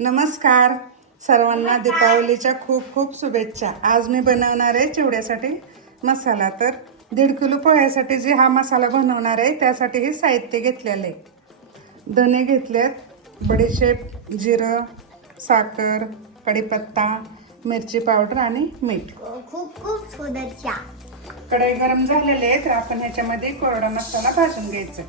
नमस्कार. सर्वांना दीपावलीच्या खूप खूप शुभेच्छा. आज मी बनवणार आहे चिवड्यासाठी मसाला. तर दीड किलो पोह्यासाठी जे हा मसाला बनवणार आहे त्यासाठी हे साहित्य घेतलेलं आहे. धने घेतलेत बडीशेप जिरं साखर कढीपत्ता मिरची पावडर आणि मीठ. खूप खूप शुभेच्छा. कढई गरम झालेले आहे तर आपण ह्याच्यामध्ये कोरडा मसाला भाजून घ्यायचा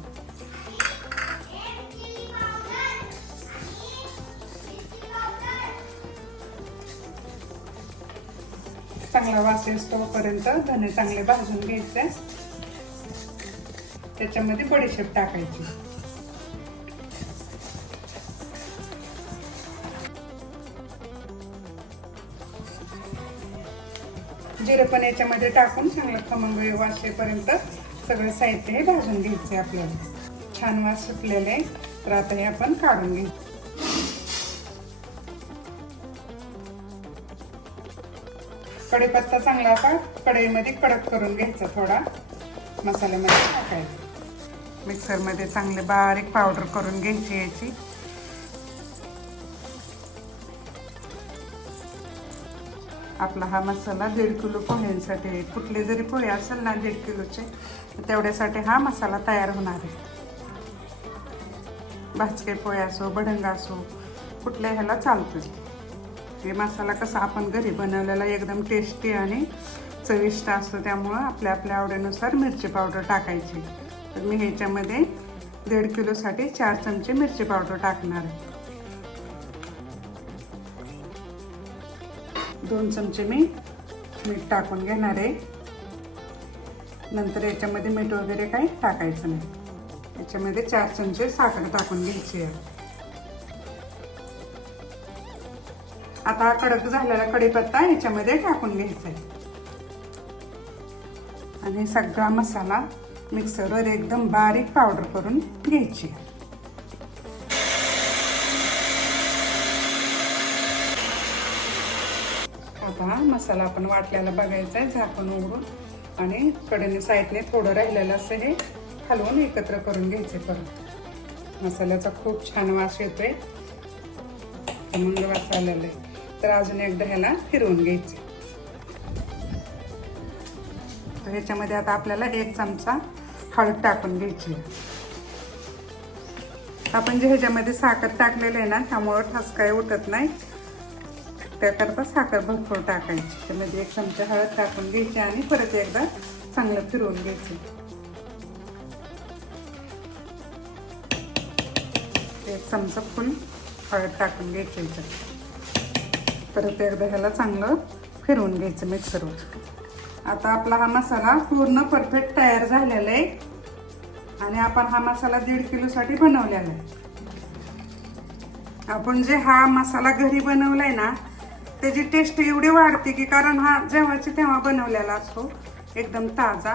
चांगला वास तोपर्यंत धने चांगले भाजून घ्यायचे. त्याच्यामध्ये बडीशेप टाकायची. जिरं पण याच्यामध्ये टाकून चांगलं खमंग वास येईपर्यंत सगळं साहित्य हे भाजून घ्यायचे आपल्याला. छान वास सुटलेले तर आता हे आपण काढून घेऊ. कढीपत्ता चांगला असा कढईमध्ये कडक करून घ्यायचा थोडा. मसाल्यामध्ये टाकायचा. मिक्सरमध्ये चांगले बारीक पावडर करून घ्यायची याची. आपला हा मसाला दीड किलो पोह्यांसाठी आहे. कुठले जरी पोहे असेल ना दीड किलोचे तेवढ्यासाठी हा मसाला तयार होणार आहे. भाजके पोहे असो भडंग असो कुठल्या ह्याला चालतो हे मसाला कसा आपण घरी बनवलेला एकदम टेस्टी आणि चविष्ट असतो त्यामुळं आपल्या आपल्या आवडीनुसार मिरची पावडर टाकायची. तर मी ह्याच्यामध्ये दीड किलोसाठी चार चमचे मिरची पावडर टाकणार आहे. दोन चमचे मी मीठ टाकून घेणार आहे. नंतर याच्यामध्ये मीठ वगैरे काही टाकायचं नाही. याच्यामध्ये चार चमचे साखर टाकून घ्यायची आहे. आता कडक झालेला कढीपत्ता याच्यामध्ये टाकून घ्यायचा आहे आणि सगळा मसाला मिक्सरवर एकदम बारीक पावडर करून घ्यायची आता मसाला आपण वाटल्याला बघायचा आहे झाकण उघडून आणि कडेने साईडने थोडं राहिलेलं असं हे हलवून एकत्र करून घ्यायचे परत. मसाल्याचा खूप छान वास येतोय. खमंग वास आलेला आहे. तर अजून एकदा ह्याला फिरवून घ्यायचे. तर ह्याच्यामध्ये आता आपल्याला एक चमचा हळद टाकून घ्यायची. आपण जे ह्याच्यामध्ये साखर टाकलेलं आहे ना त्यामुळं ठस उठत नाही. त्याकरता साखर भरपूर टाकायची. त्यामध्ये एक चमचा हळद टाकून घ्यायची आणि परत एकदा चांगलं फिरवून घ्यायचे. एक चमचा फुल हळद टाकून घ्यायची याच्यात परत एकदा ह्याला चांगलं फिरवून घ्यायचं मिक्सरवर. आता आपला हा मसाला पूर्ण परफेक्ट तयार झालेला आहे. आणि आपण हा मसाला दीड किलोसाठी बनवलेला आहे. आपण जे हा मसाला घरी बनवलाय ना त्याची टेस्ट एवढी वाढते की कारण हा जेव्हाची तेव्हा बनवलेला असतो. एकदम ताजा